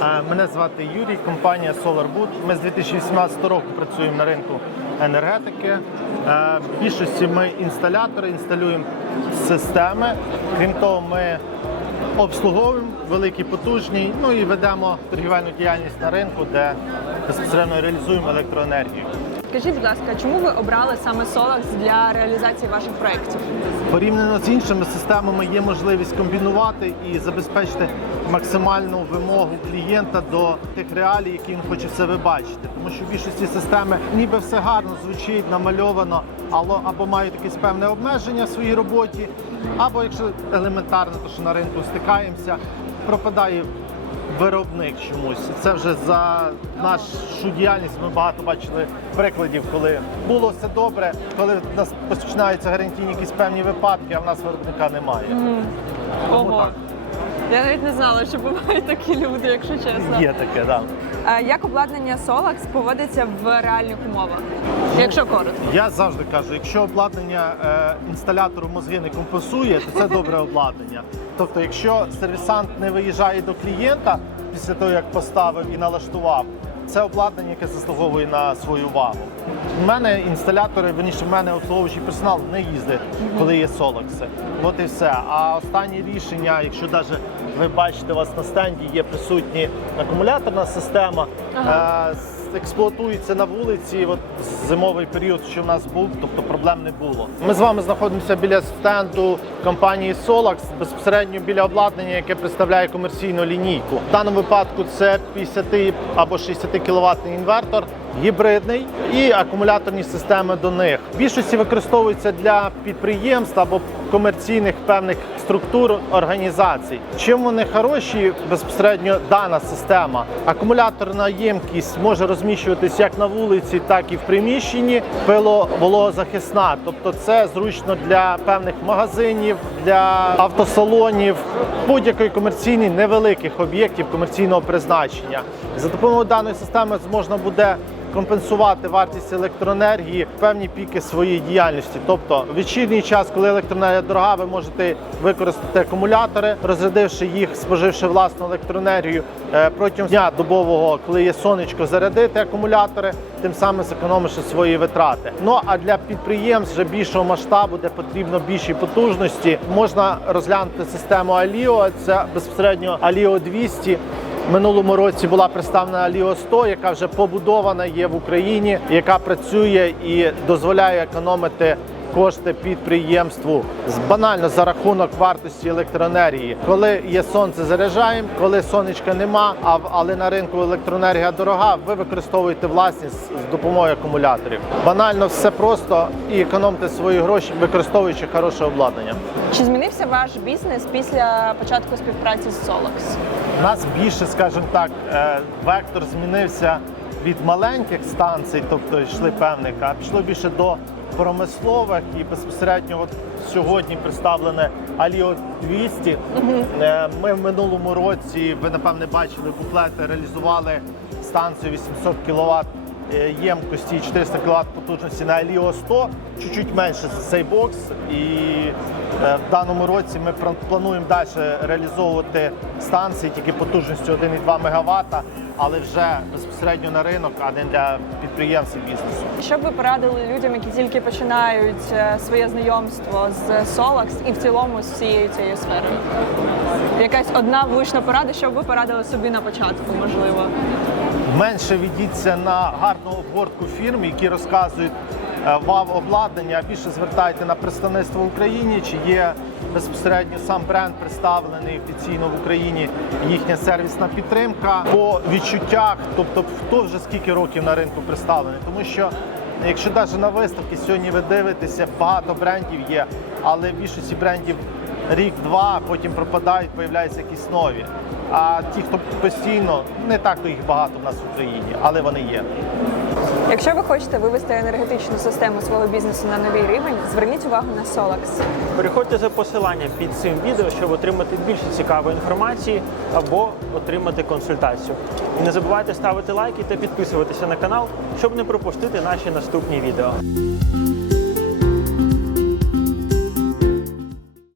Мене звати Юрій, компанія SolarBoot. Ми з 2018 року працюємо на ринку енергетики. Е, В більшості ми інсталятори, інсталюємо системи. Крім того, ми обслуговуємо великі, потужні, ну і ведемо торгівельну діяльність на ринку, де безпосередньо реалізуємо електроенергію. Скажіть, будь ласка, чому ви обрали саме Solax для реалізації ваших проєктів? Порівняно з іншими системами є можливість комбінувати і забезпечити максимальну вимогу клієнта до тих реалій, які він хоче в себе бачити. Тому що в більшості системи ніби все гарно звучить, намальовано, або мають якесь певне обмеження в своїй роботі, або якщо елементарно, то що на ринку стикаємося, пропадає виробник чомусь. Це вже за нашу діяльність ми багато бачили прикладів, коли було все добре, коли в нас починаються гарантійні якісь певні випадки, а в нас виробника немає. Тому Ого. так. Я навіть не знала, що бувають такі люди, якщо чесно. Є таке, так. А Як обладнання Solax поводиться в реальних умовах? Якщо коротко. Я завжди кажу, якщо обладнання е, інсталятору мозги не компенсує, то це добре обладнання. Тобто, якщо сервісант не виїжджає до клієнта після того, як поставив і налаштував, це обладнання, яке заслуговує на свою увагу. У мене інсталятори, верніше, в мене обслуговуючий персонал не їздить, коли є солокси. От і все. А останнє рішення, якщо навіть ви бачите, у вас на стенді є присутні акумуляторна система. Ага. е, експлуатується на вулиці. От зимовий період, що в нас був, тобто проблем не було. Ми з вами знаходимося біля стенду компанії Solax, безпосередньо біля обладнання, яке представляє комерційну лінійку. В даному випадку це 50 або 60 кВт інвертор. Гібридний і акумуляторні системи до них. В більшості використовуються для підприємств або комерційних певних структур організацій. Чим вони хороші безпосередньо дана система? Акумуляторна ємкість може розміщуватись як на вулиці, так і в приміщенні. Пило-вологозахисна, тобто це зручно для певних магазинів, для автосалонів, будь-якої комерційної невеликих об'єктів комерційного призначення. За допомогою даної системи можна буде компенсувати вартість електроенергії в певні піки своєї діяльності. Тобто в вечірній час, коли електроенергія дорога, ви можете використати акумулятори, розрядивши їх, споживши власну електроенергію Е, протягом дня добового, коли є сонечко, зарядити акумулятори, тим самим зекономивши свої витрати. Ну а для підприємств вже більшого масштабу, де потрібно більші потужності, можна розглянути систему Alio. Це безпосередньо Alio 200. Минулому році була представлена Alio 100, яка вже побудована є в Україні, яка працює і дозволяє економити кошти підприємству банально за рахунок вартості електроенергії. Коли є сонце, заряджаємо, коли сонечка нема, а але на ринку електроенергія дорога, ви використовуєте власність з допомогою акумуляторів. Банально все просто і економте свої гроші, використовуючи хороше обладнання. Чи змінився ваш бізнес після початку співпраці з Solax? У нас більше, скажімо так, е, вектор змінився від маленьких станцій, тобто йшли певних, а пішло більше до промислових і безпосередньо от сьогодні представлене Аліо 200. Е, Ми в минулому році, ви напевне бачили куплети, реалізували станцію 800 кВт ємкості і 400 кВт потужності на Аліо 100, чуть-чуть менше за цей бокс. І е, в даному році ми плануємо далі реалізовувати станції тільки потужністю 1,2 МВт, але вже безпосередньо на ринок, а не для підприємців бізнесу. Що б ви порадили людям, які тільки починають е, своє знайомство з Solax і в цілому з всією цією сферою? Якась одна влучна порада, що б ви порадили собі на початку, можливо? Менше ведіться на гарну обгортку фірм, які розказують е, вам обладнання, а більше звертайте на представництво в Україні, чи є безпосередньо сам бренд представлений офіційно в Україні, їхня сервісна підтримка по відчуттях, тобто хто вже скільки років на ринку представлений, тому що. Якщо навіть на виставки сьогодні ви дивитеся, багато брендів є, але в більшості брендів рік-два, потім пропадають, появляються якісь нові. А ті, хто постійно, не так то їх багато в нас в Україні, але вони є. Якщо ви хочете вивести енергетичну систему свого бізнесу на новий рівень, зверніть увагу на Solax. Переходьте за посиланням під цим відео, щоб отримати більше цікавої інформації або отримати консультацію. І не забувайте ставити лайки та підписуватися на канал, щоб не пропустити наші наступні відео.